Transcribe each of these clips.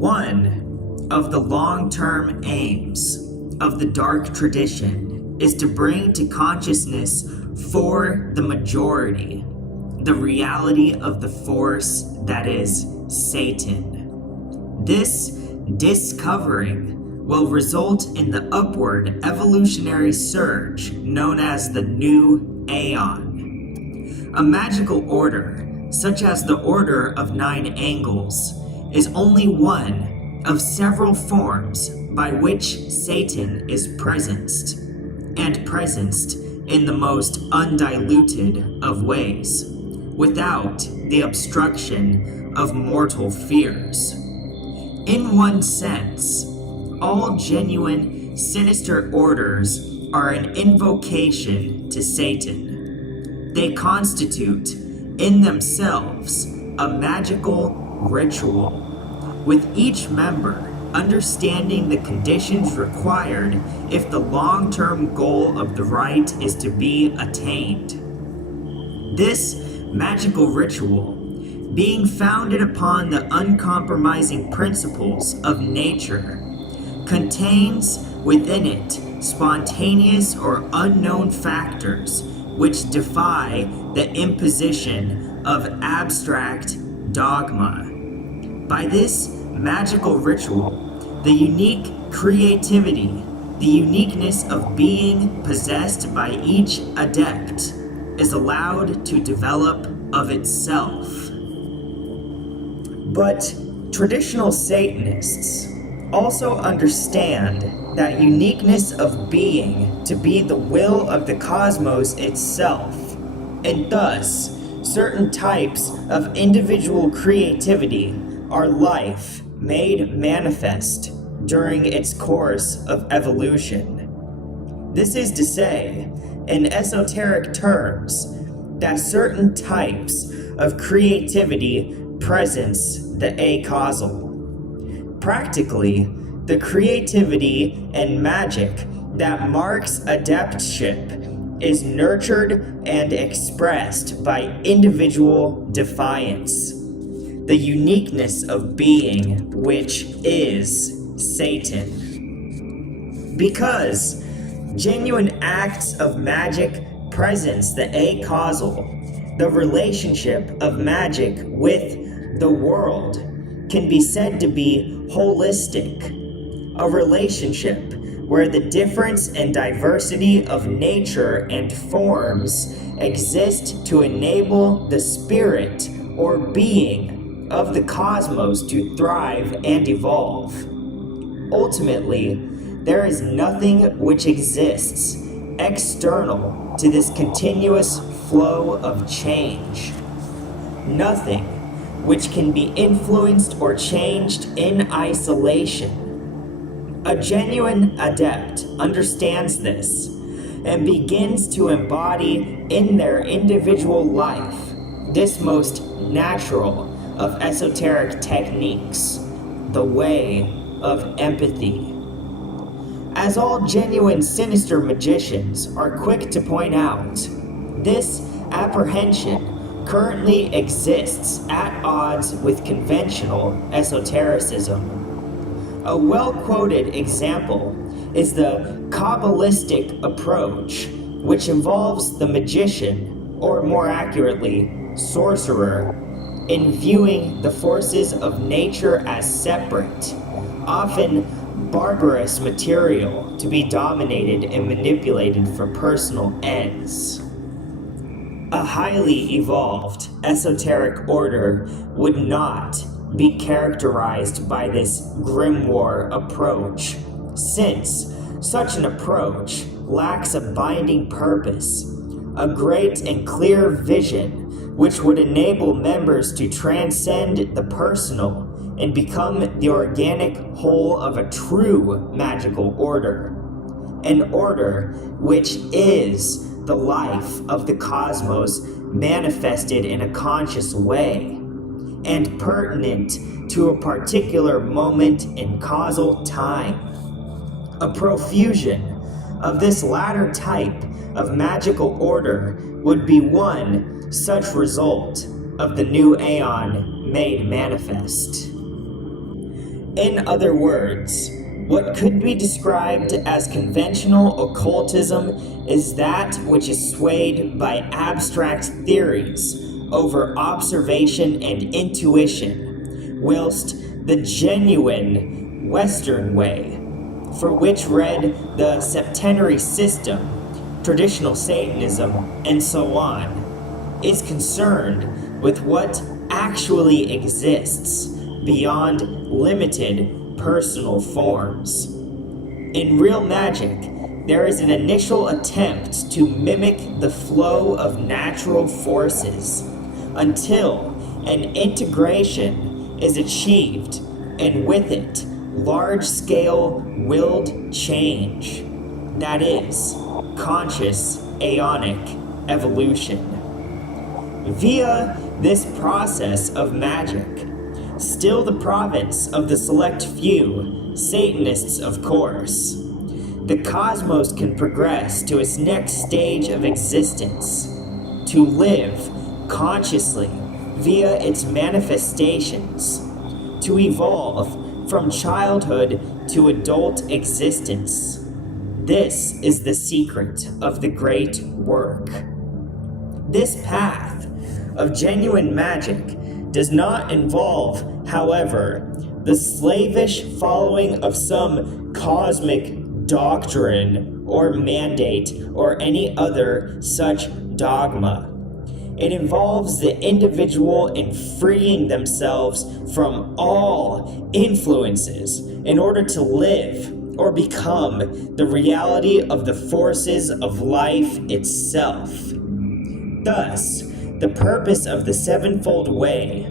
One of the long-term aims of the dark tradition is to bring to consciousness for the majority the reality of the force that is Satan. This discovering will result in the upward evolutionary surge known as the New Aeon. A magical order, such as the Order of Nine Angles, is only one of several forms by which Satan is presenced, and presenced in the most undiluted of ways, without the obstruction of mortal fears. In one sense, all genuine sinister orders are an invocation to Satan. They constitute, in themselves, a magical ritual, with each member understanding the conditions required if the long-term goal of the rite is to be attained. This magical ritual, being founded upon the uncompromising principles of nature, contains within it spontaneous or unknown factors which defy the imposition of abstract dogma. By this magical ritual, the unique creativity, the uniqueness of being possessed by each adept is allowed to develop of itself. But traditional Satanists also understand that uniqueness of being to be the will of the cosmos itself, and thus certain types of individual creativity are life made manifest during its course of evolution. This is to say, in esoteric terms, that certain types of creativity presence the acausal. Practically, the creativity and magic that marks adeptship is nurtured and expressed by individual defiance, the uniqueness of being, which is Satan. Because genuine acts of magic presence the acausal, the relationship of magic with the world can be said to be holistic, a relationship where the difference and diversity of nature and forms exist to enable the spirit or being of the cosmos to thrive and evolve. Ultimately, there is nothing which exists external to this continuous flow of change. Nothing which can be influenced or changed in isolation. A genuine adept understands this and begins to embody in their individual life this most natural of esoteric techniques, the way of empathy. As all genuine sinister magicians are quick to point out, this apprehension currently exists at odds with conventional esotericism. A well-quoted example is the Kabbalistic approach, which involves the magician, or more accurately, sorcerer, in viewing the forces of nature as separate, often barbarous material to be dominated and manipulated for personal ends. A highly evolved esoteric order would not be characterized by this grimoire approach, since such an approach lacks a binding purpose, a great and clear vision which would enable members to transcend the personal and become the organic whole of a true magical order, an order which is the life of the cosmos manifested in a conscious way, and pertinent to a particular moment in causal time. A profusion of this latter type of magical order would be one such result of the new aeon made manifest. In other words, what could be described as conventional occultism is that which is swayed by abstract theories over observation and intuition, whilst the genuine Western way, for which read the septenary system, traditional Satanism, and so on, is concerned with what actually exists beyond limited personal forms. In real magic, there is an initial attempt to mimic the flow of natural forces until an integration is achieved, and with it, large-scale willed change. That is, conscious aeonic evolution. Via this process of magic, still the province of the select few, Satanists of course, the cosmos can progress to its next stage of existence, to live consciously via its manifestations, to evolve from childhood to adult existence. This is the secret of the great work. This path of genuine magic does not involve, however, the slavish following of some cosmic doctrine or mandate or any other such dogma. It involves the individual in freeing themselves from all influences in order to live or become the reality of the forces of life itself. Thus, the purpose of the Sevenfold Way,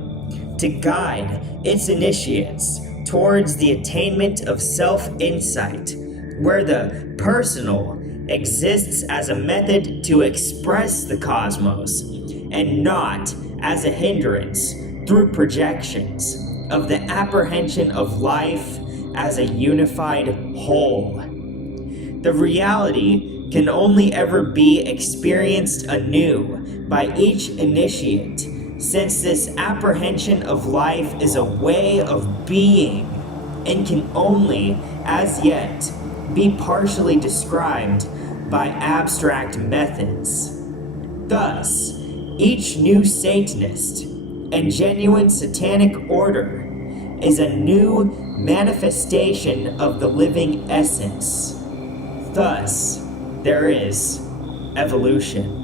to guide its initiates towards the attainment of self-insight, where the personal exists as a method to express the cosmos, and not as a hindrance through projections of the apprehension of life as a unified whole. The reality can only ever be experienced anew by each initiate, since this apprehension of life is a way of being and can only, as yet, be partially described by abstract methods. Thus, each new Satanist and genuine satanic order is a new manifestation of the living essence. Thus, there is evolution.